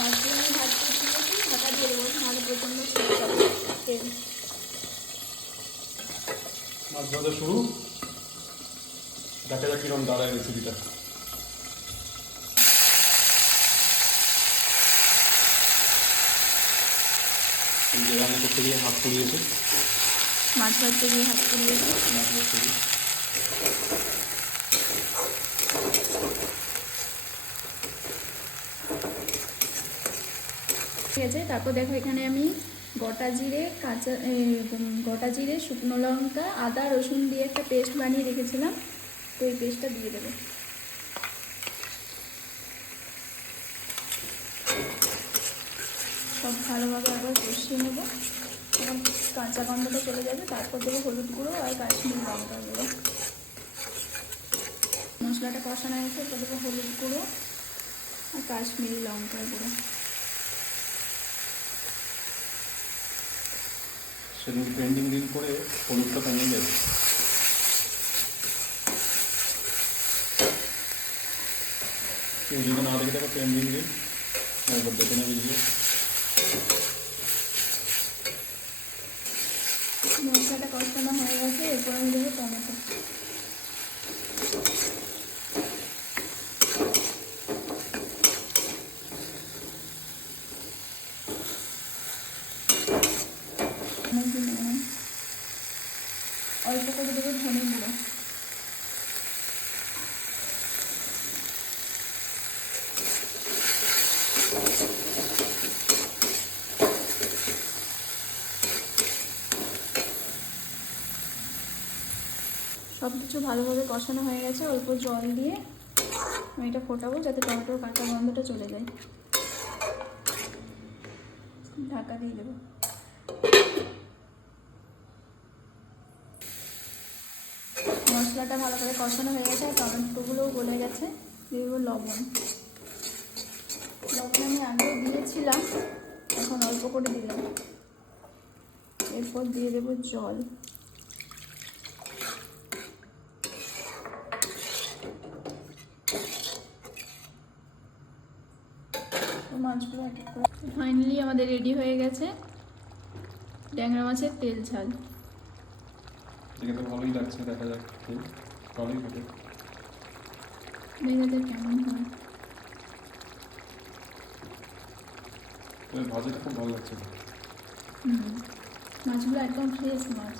মাছগুলো আমি ভাজতে শিখেছি, ঢাকা দিয়ে দেবো, নাহলে প্রচণ্ড তেল। মাছ ভাজা শুরু, দেখা যাক কিরকম দাঁড়ায় রেসিপিটা। রান্না করতে গিয়ে হাত পুড়িয়েছে, মাছ ভাজতে গিয়ে হাত পুড়িয়েছে। মাছ ভাজতে গিয়ে ঠিক আছে। তারপর দেখো এখানে আমি গোটা জিরে, শুকনো লঙ্কা, আদা রসুন দিয়ে একটা পেস্ট বানিয়ে রেখেছিলাম, তো এই পেস্টটা দিয়ে দেবো। সব ভালোভাবে আবার কষিয়ে নেব, এবং কাঁচা গন্ধটা চলে যাবে। তারপর দেবো হলুদ গুঁড়ো আর কাশ্মীরি লঙ্কার গুঁড়ো। মশলাটা কষানো হয়েছে, এরপর দেবো হলুদ গুঁড়ো আর কাশ্মীরি লঙ্কার গুঁড়ো। সেদিন পেন্ডিং দিন করে হলুদটা কমে যায়। কেউ যদি না দেখে থাকো পেন্ডিং দিন, একবার দেখে নেবে গিয়ে। মশলাটা কষানো হয়ে গেছে, এরপর আমি দেবো টমেটো। অল্প করে দেবো ধনে গুঁড়ো। সব কিছু ভালোভাবে কষানো হয়ে গেছে, অল্প জল দিয়ে আমি এটা ফোটাবো যাতে টমেটোর কাঁচা গন্ধটা চলে যায়। ঢাকা দিয়ে দেবো। মশলাটা ভালো করে কষানো হয়ে গেছে, আর টমেটোগুলোও গলে গেছে। দিয়ে দেবো লবণ। লবণ আমি আগে দিয়েছিলাম, এখন অল্প করে দিলাম। এরপর দিয়ে দেবো জল। মাছগুলো এক এক করে। ফাইনালি আমাদের রেডি হয়ে গেছে ট্যাংরা মাছের তেল ঝাল। দেখে তো ভালোই লাগছে, দেখা যাক ভালোই হবে। দেখা যাক কেমন হয়। তবে ভাজাটা খুব ভালো লাগছে। মাছগুলো একদম ফ্রেশ মাছ।